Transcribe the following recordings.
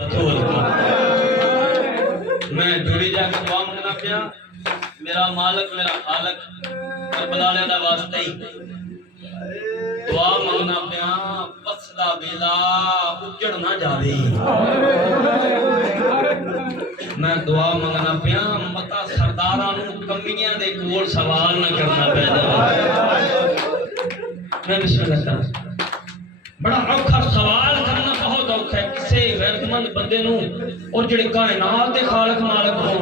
मैं जुड़ी जाकर दुआ मंगना पिया, मेरा मालक मेरा खालक करबला दा वास्ते ही दुआ मंगना पिया, बसदा वेला उजड़ ना जावे। मैं दुआ मंगना पिया, मता सरदारां नूं कमियां दे कोल सवाल ना करना पै जावे। मैं बिस्मिल्लाह कर बड़ा औखा सवाल करना बहुत औखा है किसी गैरतमंद बंदे नूं, और जिहड़े कायनात दे खालक मालक होण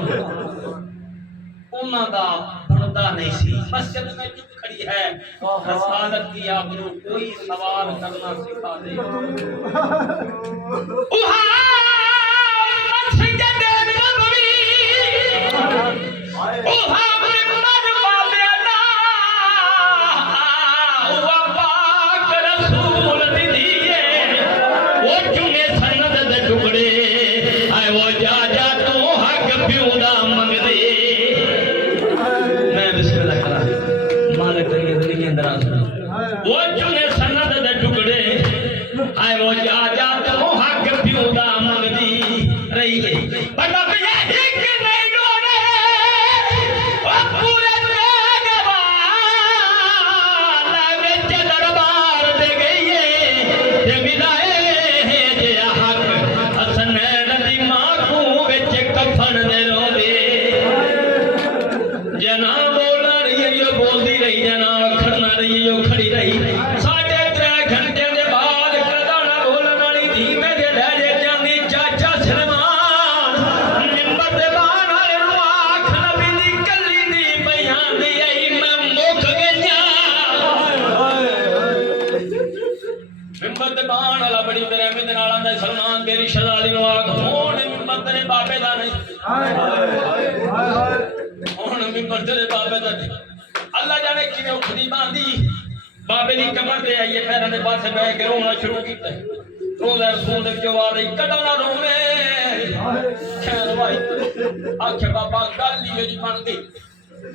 उन्हां दा बनदा नहीं सी। मस्जिद में चुप खड़ी है, रसालत की आबरू कोई सवाल करना सिखा दे। मस्जिद नबवी सलमान तेरी शहजादी नु आख होण मिंबर तेरे बाबे दा नहीं, होण मिंबर तेरे बाबे दा नहीं। अल्लाह जाने किवें उठदी बांदी बाबे दी कमर ते आईए, पैरां दे पासे बैठ के रोना शुरू कीता। रोज़ा रसूल दे विचों आ रही कदों ना रोवे खैर भाई आखे बाबा गल ही जी बन गई।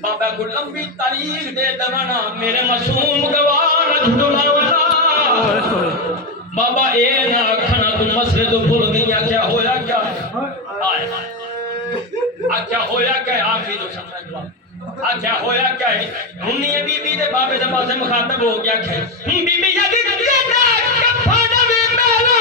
बाबा को लंबी तारीख दे दवाना मेरे मासूम गवाह ना झुटलावना। बाबा ए ना आखना तू मसले तो भूल गई, क्या होया क्या आए क्या होया क्या आखिरी तो शब्द जवाब क्या होया क्या है। हुन्नी बीबी दे बाबे दे पासे मुखातब हो गया है बीबी यदि ना कफन में मेला